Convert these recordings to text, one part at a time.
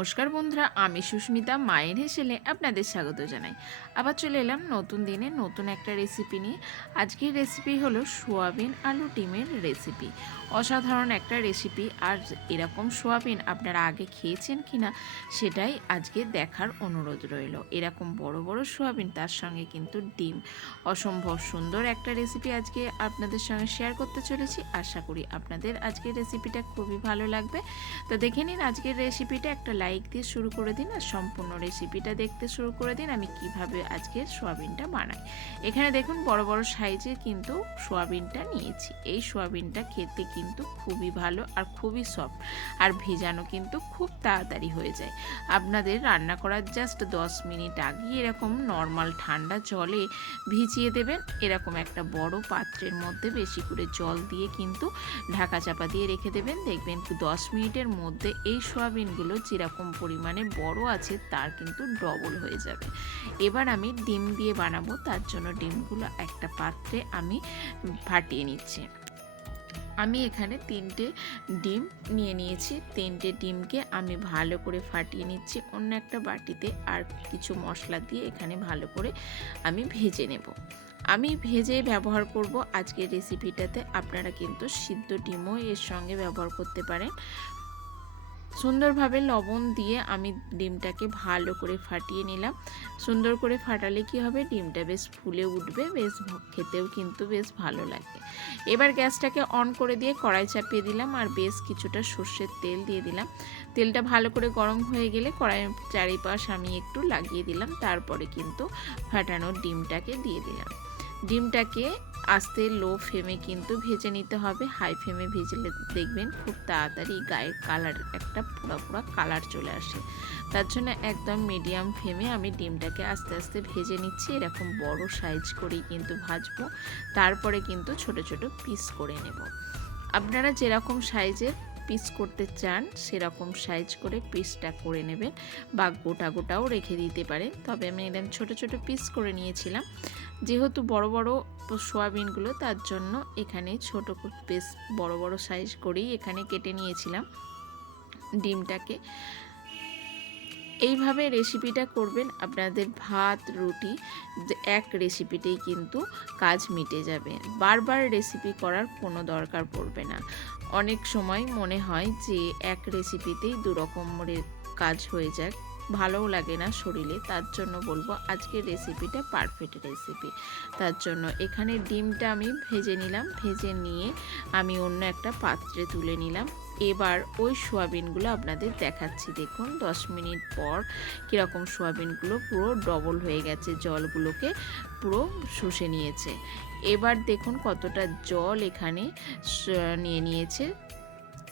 নমস্কার বন্ধুরা, আমি সুস্মিতা, মায়ের হেসেলে আপনাদের স্বাগত জানাই। আবার চলে এলাম নতুন দিনে নতুন একটা রেসিপি নিয়ে। আজকের রেসিপি হলো সোয়াবিন আলু ডিমের রেসিপি অসাধারণ একটা রেসিপি আর এরকম সোয়াবিন আপনারা আগে খেয়েছেন কি না সেটাই আজকে দেখার অনুরোধ রইল। এরকম বড় বড় সোয়াবিন, তার সঙ্গে কিন্তু ডিম। অসম্ভব সুন্দর একটা রেসিপি আজকে আপনাদের সঙ্গে শেয়ার করতে চলেছি। আশা করি আপনাদের আজকের রেসিপিটা খুবই ভালো লাগবে। তো দেখে নিন আজকের রেসিপিটা একটা লাইক দিয়ে শুরু করে দিন আর সম্পূর্ণ রেসিপিটা দেখতে শুরু করে দিন আমি কীভাবে আজকে সোয়াবিনটা বানাই। এখানে দেখুন বড় বড় সাইজের কিন্তু সোয়াবিনটা নিয়েছি। এই সোয়াবিনটা খেতে কিন্তু খুবই ভালো আর খুবই সফট আর ভেজানো কিন্তু খুব তাড়াতাড়ি হয়ে যায়। আপনাদের রান্না করার জাস্ট দশ মিনিট আগে এরকম নর্মাল ঠান্ডা জলে ভিজিয়ে দেবেন। এরকম একটা বড় পাত্রের মধ্যে বেশি করে জল দিয়ে কিন্তু ঢাকা চাপা দিয়ে রেখে দেবেন। দেখবেন দশ মিনিটের মধ্যে এই সোয়াবিনগুলো যেরকম পরিমাণে বড় আছে, তার কিন্তু ডবল হয়ে যাবে। এবার আমি ডিম দিয়ে বানাবো, তার জন্য ডিমগুলো একটা পাত্রে আমি ফাটিয়ে নিচ্ছি। আমি এখানে তিনটে ডিম নিয়ে নিয়েছি। তিনটে ডিমকে আমি ভালো করে ফাটিয়ে নিচ্ছি অন্য একটা বাটিতে আর কিছু মশলা দিয়ে এখানে ভালো করে আমি ভেজে নেব। আমি ভেজে ব্যবহার করব আজকের রেসিপিটাতে আপনারা কিন্তু সিদ্ধ ডিমও এর সঙ্গে ব্যবহার করতে পারেন। সুন্দরভাবে লবণ দিয়ে আমি ডিমটাকে ভালো করে ফাটিয়ে নিলাম। সুন্দর করে ফাটালে কি হবে? ডিমটা বেশ ফুলে উঠবে, বেশ খেতেও কিন্তু বেশ ভালো লাগে। এবার গ্যাসটাকে অন করে দিয়ে কড়াই চাপিয়ে দিলাম আর বেশ কিছুটা সর্ষের তেল দিয়ে দিলাম। তেলটা ভালো করে গরম হয়ে গেলে কড়াইয়ের চারিপাশ আমি একটু লাগিয়ে দিলাম, তারপরে কিন্তু ফাটানো ডিমটাকে দিয়ে দিলাম। ডিমটাকে আস্তে লো ফ্লেমে কিন্তু ভেজে নিতে হবে। হাই ফ্লেমে ভেজলে দেখবেন খুব তাড়াতাড়ি গায়ের কালার একটা পুরো পুরো কালার চলে আসে। তার জন্য একদম মিডিয়াম ফ্লেমে আমি ডিমটাকে আস্তে আস্তে ভেজে নিচ্ছি। এরকম বড় সাইজ করেই কিন্তু ভাজবো। তারপরে কিন্তু ছোট ছোট পিস করে নেব। আপনারা যেরকম সাইজের পিস করতে চান, সেরকম সাইজ করে পিসটা করে নেবেন বা গোটা গোটাও রেখে দিতে পারেন। তবে আমি এরকম ছোট ছোট পিস করে নিয়েছিলাম। যেহেতু বড় বড় সোয়াবিনগুলো তার জন্য এখানে ছোট বেশ বড় বড় সাইজ করেই এখানে কেটে নিয়েছিলাম ডিমটাকে। এইভাবে রেসিপিটা করবেন, আপনাদের ভাত, রুটি এক রেসিপিতেই কিন্তু কাজ মিটে যাবে। বারবার রেসিপি করার কোনো দরকার পড়বে না। অনেক সময় মনে হয় যে এক রেসিপিতেই দুরকমের কাজ হয়ে যায় ভালোও লাগে না শরীরে, তার জন্য বলব আজকের রেসিপিটা পারফেক্ট রেসিপি তার জন্য এখানে ডিমটা আমি ভেজে নিলাম, ভেজে নিয়ে আমি অন্য একটা পাত্রে তুলে নিলাম। এবার ওই সোয়াবিনগুলো আপনাদের দেখাচ্ছি, দেখুন দশ মিনিট পর কীরকম সোয়াবিনগুলো পুরো ডবল হয়ে গেছে, জলগুলোকে পুরো শুষে নিয়েছে। এবার দেখুন কতটা জল এখানে নিয়ে নিয়েছে।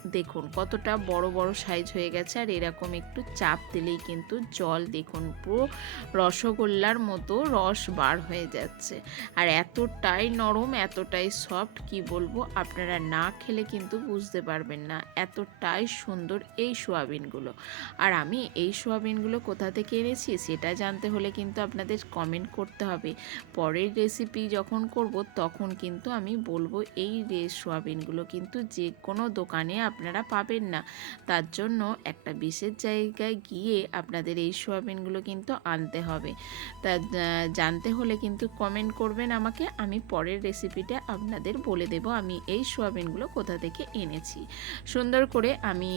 দেখুন, কতটা বড় বড় সাইজ হয়ে গেছে আর এরকম একটু চাপ দিলেই কিন্তু জল দেখুন, পুরো রসগোল্লার মতো রস বার হয়ে যাচ্ছে। আর এতটাই নরম, এতটাই সফট কি বলব, আপনারা না খেলে কিন্তু বুঝতে পারবেন না এতটাই সুন্দর এই সোয়াবিনগুলো। আর আমি এই সোয়াবিনগুলো কোথা থেকে এনেছি সেটা জানতে হলে কিন্তু আপনাদের কমেন্ট করতে হবে। পরের রেসিপি যখন করব তখন কিন্তু আমি বলব এই সোয়াবিনগুলো কিন্তু যে কোনো দোকানে আপনারা পাবেন না। তার জন্য একটা বিশেষ জায়গায় গিয়ে আপনাদের এই সোয়াবিনগুলো কিন্তু আনতে হবে। তা জানতে হলে কিন্তু কমেন্ট করবেন আমাকে, আমি পরের রেসিপিটা আপনাদের বলে দেব আমি এই সোয়াবিনগুলো কোথা থেকে এনেছি। সুন্দর করে আমি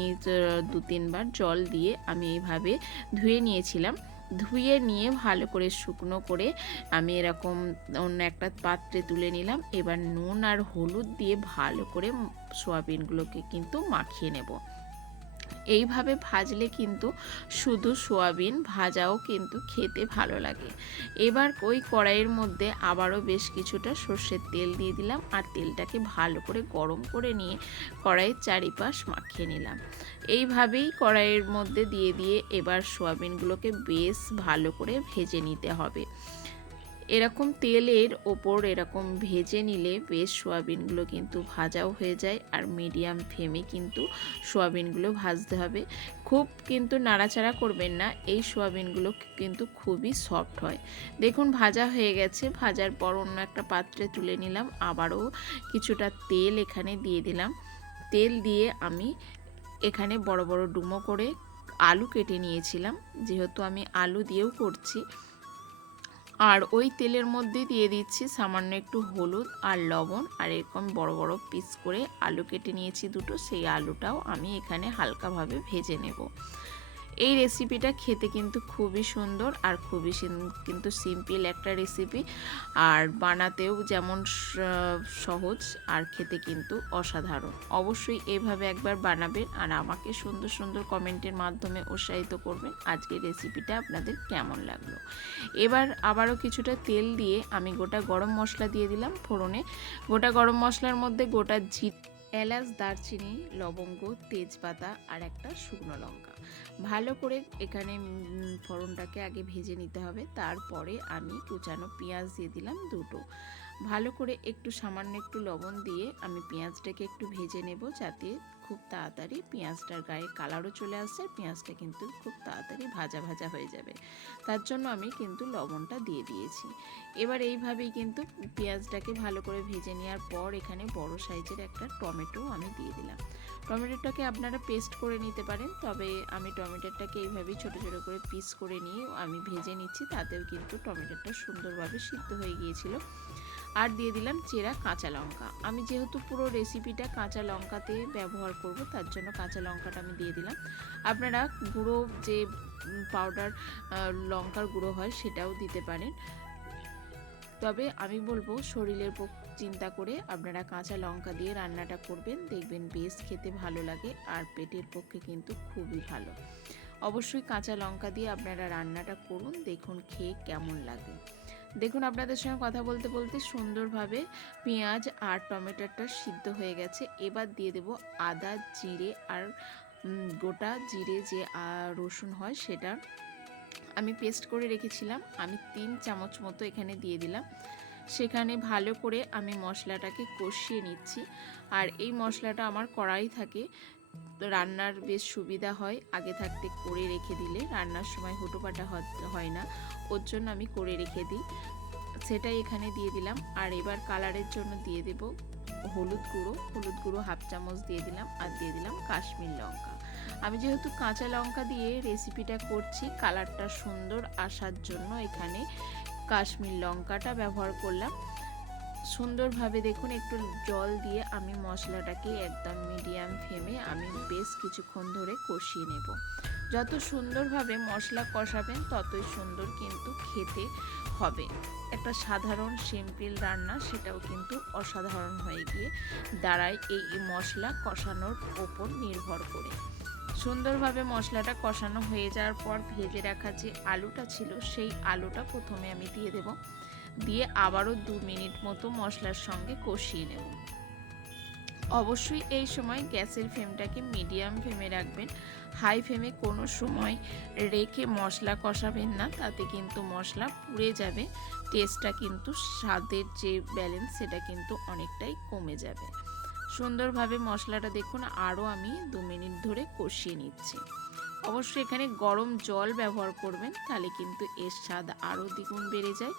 দু তিনবার জল দিয়ে আমি এইভাবে ধুয়ে নিয়েছিলাম। ধুয়ে নিয়ে ভালো করে শুকনো করে আমি এরকম অন্য একটা পাত্রে তুলে নিলাম। এবার নুন আর হলুদ দিয়ে ভালো করে সোয়াবিনগুলোকে কিন্তু মাখিয়ে নেব। এইভাবে ভাজলে কিন্তু শুধু সোয়াবিন ভাজাও কিন্তু খেতে ভালো লাগে। এবার ওই কড়াইয়ের মধ্যে আবারও বেশ কিছুটা সর্ষের তেল দিয়ে দিলাম আর তেলটাকে ভালো করে গরম করে নিয়ে কড়াইয়ের চারিপাশ মাখিয়ে নিলাম। এইভাবেই কড়াইয়ের মধ্যে দিয়ে দিয়ে এবার সোয়াবিনগুলোকে বেশ ভালো করে ভেজে নিতে হবে। এরকম তেলের ওপর এরকম ভেজে নিলে বেশ সোয়াবিনগুলো কিন্তু ভাজাও হয়ে যায় আর মিডিয়াম ফ্লেমে কিন্তু সোয়াবিনগুলো ভাজতে হবে। খুব কিন্তু নাড়াচাড়া করবেন না, এই সোয়াবিনগুলো কিন্তু খুবই সফট হয়। দেখুন ভাজা হয়ে গেছে, ভাজার পর অন্য একটা পাত্রে তুলে নিলাম, আবারও কিছুটা তেল এখানে দিয়ে দিলাম। তেল দিয়ে আমি এখানে বড় বড় ডুমো করে আলু কেটে নিয়েছিলাম, যেহেতু আমি আলু দিয়েও করছি। আর ওই তেলের মধ্যে দিয়ে দিচ্ছি সামান্য একটু হলুদ আর লবণ আর এরকম বড় বড় পিস করে আলু কেটে নিয়েছি দুটো, সেই আলুটাও আমি এখানে হালকাভাবে ভেজে নেব। এই রেসিপিটা খেতে কিন্তু খুবই সুন্দর আর খুবই কিন্তু সিম্পল একটা রেসিপি আর বানাতেও যেমন সহজ আর খেতে কিন্তু অসাধারণ। অবশ্যই এভাবে একবার বানাবেন আর আমাকে সুন্দর সুন্দর কমেন্টের মাধ্যমে উৎসাহিত করবেন আজকের রেসিপিটা আপনাদের কেমন লাগল। এবার আবারও কিছুটা তেল দিয়ে আমি গোটা গরম মশলা দিয়ে দিলাম ফোড়নে। গোটা গরম মশলার মধ্যে গোটা জি এলাচ, দারচিনি, লবঙ্গ, তেজপাতা আর একটা শুকনো লঙ্কা। ভালো করে এখানে ফোড়নটাকে আগে ভেজে নিতে হবে। তারপরে আমি কুচানো পেঁয়াজ দিয়ে দিলাম দুটো। ভালো করে একটু সামান্য একটু লবণ দিয়ে আমি পেঁয়াজটাকে একটু ভেজে নেব যাতে খুব তাড়াতাড়ি পেঁয়াজটার গায়ে কালারও চলে আসছে, পেঁয়াজটা কিন্তু খুব তাড়াতাড়ি ভাজা ভাজা হয়ে যাবে। তার জন্য আমি কিন্তু লবণটা দিয়ে দিয়েছি। এবার এইভাবেই কিন্তু পেঁয়াজটাকে ভালো করে ভেজে নেওয়ার পর এখানে বড় সাইজের একটা টমেটো আমি দিয়ে দিলাম। টমেটোটাকে আপনারা পেস্ট করে নিতে পারেন, তবে আমি টমেটোটাকে এইভাবেই ছোট ছোট করে পিস করে নিয়ে আমি ভেজে নিচ্ছি, তাতেও কিন্তু টমেটোটা সুন্দরভাবে সিদ্ধ হয়ে গিয়েছিল। আর দিয়ে দিলাম চেরা কাঁচা লঙ্কা। আমি যেহেতু পুরো রেসিপিটা কাঁচা লঙ্কাতে ব্যবহার করব, তার জন্য কাঁচা লঙ্কাটা আমি দিয়ে দিলাম। আপনারা গুঁড়ো যে পাউডার লঙ্কার গুঁড়ো হয় সেটাও দিতে পারেন। তবে আমি বলব শরীরের পক্ষ চিন্তা করে আপনারা কাঁচা লঙ্কা দিয়ে রান্নাটা করবেন। দেখবেন বেশ খেতে ভালো লাগে আর পেটের পক্ষে কিন্তু খুবই ভালো। অবশ্যই কাঁচা লঙ্কা দিয়ে আপনারা রান্নাটা করুন, দেখুন খেয়ে কেমন লাগে। দেখুন, আপনাদের সঙ্গে কথা বলতে বলতে সুন্দরভাবে পেঁয়াজ আর টমেটোটা সিদ্ধ হয়ে গেছে। এবার দিয়ে দেব আদা, জিরে আর গোটা জিরে যে রসুন হয় সেটা। আমি পেস্ট করে রেখেছিলাম। আমি তিন চামচ মতো এখানে দিয়ে দিলাম। সেখানে ভালো করে আমি মশলাটাকে কষিয়ে নিচ্ছি। আর এই মশলাটা আমার কড়াই থাকে তো রান্নার বেশ সুবিধা হয়। আগে থাকতে করে রেখে দিলে রান্নার সময় হুটোপাটা হয় না। ওর জন্য আমি করে রেখে দিই। সেটাই এখানে দিয়ে দিলাম। আর এবার কালারের জন্য দিয়ে দেব হলুদ গুঁড়ো। হলুদ গুঁড়ো হাফ চামচ দিয়ে দিলাম আর দিয়ে দিলাম কাশ্মীর লঙ্কা। আমি যেহেতু কাঁচা লঙ্কা দিয়ে রেসিপিটা করছি, কালারটা সুন্দর আসার জন্য এখানে কাশ্মীর লঙ্কাটা ব্যবহার করলাম। সুন্দরভাবে দেখুন, একটু জল দিয়ে আমি মশলাটাকে একদম মিডিয়াম ফ্লেমে আমি বেশ কিছুক্ষণ ধরে কষিয়ে নেব। যত সুন্দরভাবে মশলা কষাবেন, ততই সুন্দর কিন্তু খেতে হবে। একটা সাধারণ সিম্পল রান্না, সেটাও কিন্তু অসাধারণ হয়ে গিয়ে দাঁড়ায় এই মশলা কষানোর ওপর নির্ভর করে। সুন্দরভাবে মশলাটা কষানো হয়ে যাওয়ার পর ভেজে রাখা যে আলুটা ছিল, সেই আলুটা প্রথমে আমি দিয়ে দেব। দিয়ে আবারও দু মিনিট মতো মশলার সঙ্গে কষিয়ে নেব। অবশ্যই এই সময় গ্যাসের ফ্লেমটাকে মিডিয়াম ফ্লেমে রাখবেন। হাই ফ্লেমে কোনো সময় রেখে মশলা কষাবেন না, তাতে কিন্তু মশলা পুড়ে যাবে। টেস্টটা কিন্তু স্বাদের যে ব্যালেন্স সেটা কিন্তু অনেকটাই কমে যাবে। সুন্দরভাবে মশলাটা দেখুন, আরও আমি দু মিনিট ধরে কষিয়ে নিচ্ছি। অবশ্যই এখানে গরম জল ব্যবহার করবেন, তাহলে কিন্তু এর স্বাদ আরও দ্বিগুণ বেড়ে যায়।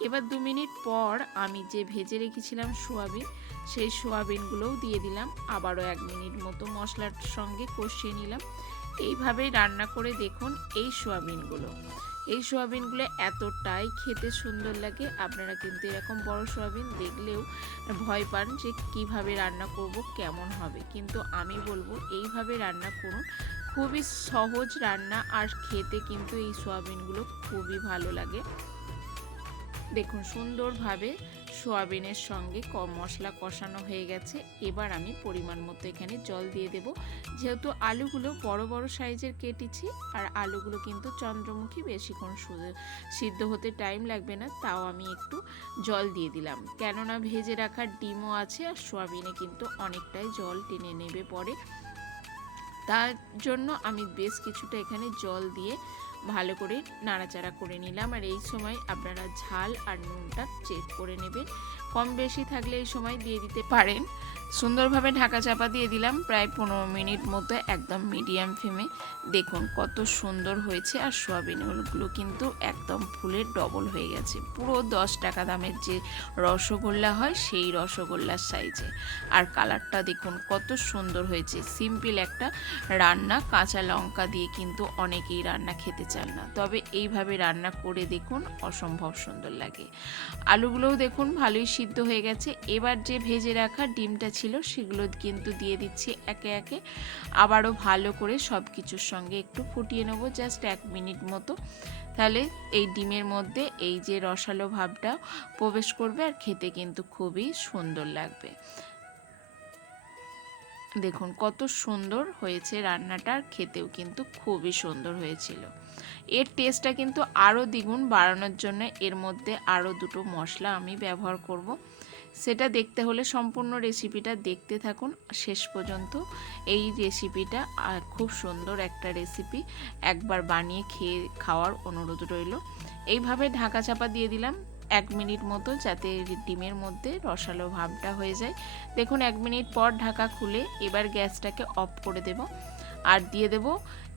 এবার দু মিনিট পর আমি যে ভেজে রেখেছিলাম সোয়াবিন, সেই সোয়াবিনগুলোও দিয়ে দিলাম। আবারও এক মিনিট মতো মশলার সঙ্গে কষিয়ে নিলাম। এইভাবেই রান্না করে দেখুন এই সোয়াবিনগুলো। এই সোয়াবিনগুলো এতটাই খেতে সুন্দর লাগে। আপনারা কিন্তু এরকম বড় সোয়াবিন দেখলেও ভয় পান যে কীভাবে রান্না করব, কেমন হবে। কিন্তু আমি বলব, এইভাবে রান্না করুন। খুবই সহজ রান্না আর খেতে কিন্তু এই সোয়াবিনগুলো খুবই ভালো লাগে। দেখুন, সুন্দরভাবে সোয়াবিনের সঙ্গে ক মশলা কষানো হয়ে গেছে। এবার আমি পরিমাণ মতো এখানে জল দিয়ে দেব। যেহেতু আলুগুলো বড় বড় সাইজের কেটেছি, আর আলুগুলো কিন্তু চন্দ্রমুখী বেশিক্ষণ সিদ্ধ হতে টাইম লাগবে না, তাও আমি একটু জল দিয়ে দিলাম। কেননা ভেজে রাখার ডিমও আছে, আর সোয়াবিনে কিন্তু অনেকটাই জল টেনে নেবে পরে। তার জন্য আমি বেশ কিছুটা এখানে জল দিয়ে ভালো করে নাড়াচাড়া করে নিলাম। আর এই সময় আপনারা ঝাল আর নুনটা চেক করে নেবেন। কম বেশি থাকলে এই সময় দিয়ে দিতে পারেন। সুন্দরভাবে ঢাকা চাপা দিয়ে দিলাম প্রায় পনেরো মিনিট মতো একদম মিডিয়াম ফ্লেমে। দেখুন কত সুন্দর হয়েছে আর সোয়াবিনগুলো কিন্তু একদম ফুলের ডবল হয়ে গেছে। পুরো দশ টাকা দামের যে রসগোল্লা হয় সেই রসগোল্লার সাইজে। আর কালারটা দেখুন কত সুন্দর হয়েছে। সিম্পল একটা রান্না, কাঁচা লঙ্কা দিয়ে কিন্তু অনেকেই রান্না খেতে চান না। তবে এইভাবে রান্না করে দেখুন অসম্ভব সুন্দর লাগে। আলুগুলোও দেখুন ভালোই সিদ্ধ হয়ে গেছে। এবার যে ভেজে রাখা ডিমটা ছিল, সেগুলো কিন্তু দিয়ে দিচ্ছি একে একে। আবারও ভালো করে সব কিছুর সঙ্গে একটু ফুটিয়ে নেব জাস্ট এক মিনিট মতো। তাহলে এই ডিমের মধ্যে এই যে রসালো ভাবটা প্রবেশ করবে আর খেতে কিন্তু খুবই সুন্দর লাগবে। দেখুন, কত সুন্দর হয়েছে রান্নাটা খেতেও কিন্তু খুবই সুন্দর হয়েছিল। এর টেস্টটা কিন্তু আরও দ্বিগুণ বাড়ানোর জন্য এর মধ্যে আরও দুটো মশলা আমি ব্যবহার করব। সেটা দেখতে হলে সম্পূর্ণ রেসিপিটা দেখতে থাকুন শেষ পর্যন্ত। এই রেসিপিটা খুব সুন্দর একটা রেসিপি একবার বানিয়ে খেয়ে খাওয়ার অনুরোধ রইল। এইভাবে ঢাকা চাপা দিয়ে দিলাম এক মিনিট মতো যাতে ডিমের মধ্যে রসালো ভাবটা হয়ে যায়। দেখুন, এক মিনিট পর ঢাকা খুলে এবার গ্যাসটাকে অফ করে দেব। আর দিয়ে দেব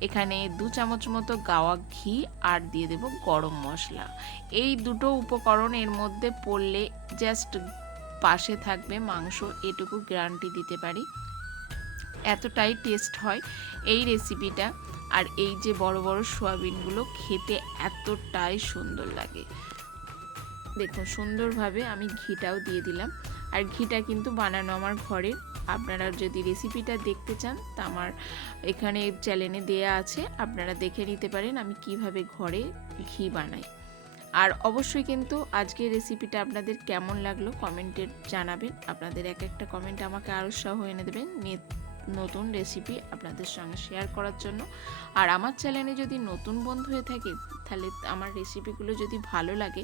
এখানে দু চামচ মতো গাওয়া ঘি আর দিয়ে দেব গরম মশলা। এই দুটো উপকরণ এর মধ্যে পড়লে জাস্ট পাশে থাকবে মাংস, এটুকু গ্যারান্টি দিতে পারি। এতটাই টেস্ট হয় এই রেসিপিটা আর এই যে বড় বড় সোয়াবিনগুলো খেতে এতটাই সুন্দর লাগে। দেখুন, সুন্দরভাবে আমি ঘিটাও দিয়ে দিলাম। আর ঘিটা কিন্তু বানানো আমার ঘরের আপনারা যদি রেসিপিটা দেখতে চান, তা আমার এখানে চ্যানেলে দেয়া আছে। আপনারা দেখে নিতে পারেন আমি কীভাবে ঘরে ঘি বানাই। আর অবশ্যই কিন্তু আজকের রেসিপিটা আপনাদের কেমন লাগল কমেন্টে জানাবেন। আপনাদের এক একটা কমেন্ট আমাকে আরও সহ এনে দেবেন নতুন রেসিপি আপনাদের সঙ্গে শেয়ার করার জন্য। আর আমার চ্যানেলে যদি নতুন বন্ধু হয়ে থাকে, তাহলে আমার রেসিপিগুলো যদি ভালো লাগে,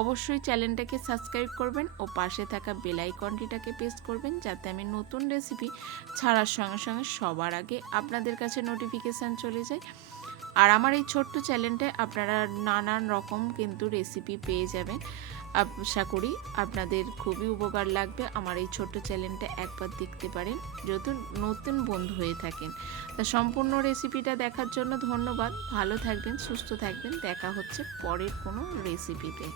অবশ্যই চ্যানেলটাকে সাবস্ক্রাইব করবেন ও পাশে থাকা বেল আইকনটিটাকে প্রেস করবেন যাতে আমি নতুন রেসিপি ছাড়ার সঙ্গে সঙ্গে সবার আগে আপনাদের কাছে নোটিফিকেশান চলে যায়। আর আমার এই ছোট্ট চ্যানেলটায় আপনারা নানান রকম কিন্তু রেসিপি পেয়ে যাবেন। আশা করি আপনাদের খুবই উপকার লাগবে। আমার এই ছোট্ট চ্যানেলটা একবার দেখতে পারেন যেহেতু নতুন বন্ধু হয়ে থাকেন। তা সম্পূর্ণ রেসিপিটা দেখার জন্য ধন্যবাদ। ভালো থাকবেন, সুস্থ থাকবেন। দেখা হচ্ছে পরের কোনো রেসিপিতে